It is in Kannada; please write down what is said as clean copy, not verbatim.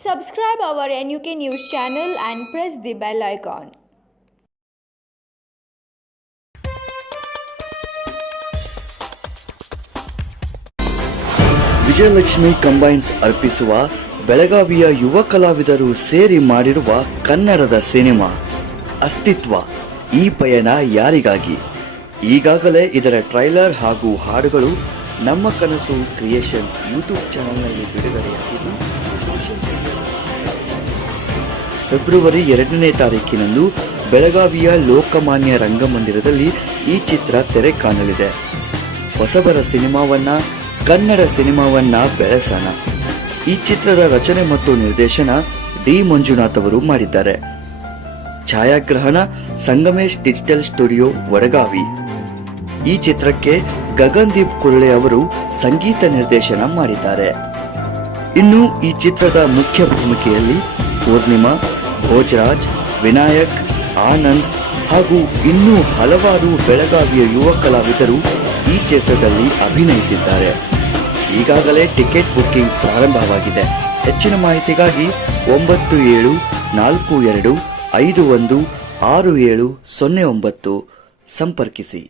Subscribe our NUK News channel and press the bell icon. Vijayalakshmi combines ಅರ್ಪಿಸುವ ಬೆಳಗಾವಿಯ ಯುವ ಕಲಾವಿದರು ಸೇರಿ ಮಾಡಿರುವ ಕನ್ನಡದ ಸಿನಿಮಾ ಅಸ್ತಿತ್ವ. ಈ ಪಯಣ ಯಾರಿಗಾಗಿ? ಈಗಾಗಲೇ ಇದರ ಟ್ರೈಲರ್ ಹಾಗೂ ಹಾಡುಗಳು ನಮ್ಮ ಕನಸು ಕ್ರಿಯೇಷನ್ಸ್ ಯೂಟ್ಯೂಬ್ ಚಾನೆಲ್ನಲ್ಲಿ ಬಿಡುಗಡೆಯಾಗಿದ್ದು ಫೆಬ್ರವರಿ 2ನೇ ತಾರೀಕಿನಂದು ಬೆಳಗಾವಿಯ ಲೋಕಮಾನ್ಯ ರಂಗಮಂದಿರದಲ್ಲಿ ಈ ಚಿತ್ರ ತೆರೆ ಕಾಣಲಿದೆ. ಹೊಸಬರ ಸಿನಿಮಾವನ್ನ, ಕನ್ನಡ ಸಿನಿಮಾವನ್ನ ಬೆಳೆಸೋಣ. ಈ ಚಿತ್ರದ ರಚನೆ ಮತ್ತು ನಿರ್ದೇಶನ ಡಿ ಮಂಜುನಾಥ್ ಅವರು ಮಾಡಿದ್ದಾರೆ. ಛಾಯಾಗ್ರಹಣ ಸಂಗಮೇಶ್ ಡಿಜಿಟಲ್ ಸ್ಟುಡಿಯೋ ವಡಗಾವಿ. ಈ ಚಿತ್ರಕ್ಕೆ ಗಗನ್ದೀಪ್ ಕುರ್ಳೆ ಅವರು ಸಂಗೀತ ನಿರ್ದೇಶನ ಮಾಡಿದ್ದಾರೆ. ಇನ್ನು ಈ ಚಿತ್ರದ ಮುಖ್ಯ ಭೂಮಿಕೆಯಲ್ಲಿ ಪೂರ್ಣಿಮಾ, ಭೋಜರಾಜ್, ವಿನಾಯಕ್, ಆನಂದ್ ಹಾಗೂ ಇನ್ನೂ ಹಲವಾರು ಬೆಳಗಾವಿಯ ಯುವ ಕಲಾವಿದರು ಈ ಚಿತ್ರದಲ್ಲಿ ಅಭಿನಯಿಸಿದ್ದಾರೆ. ಈಗಾಗಲೇ ಟಿಕೆಟ್ ಬುಕ್ಕಿಂಗ್ ಪ್ರಾರಂಭವಾಗಿದೆ. ಹೆಚ್ಚಿನ ಮಾಹಿತಿಗಾಗಿ 9742516709 ಸಂಪರ್ಕಿಸಿ.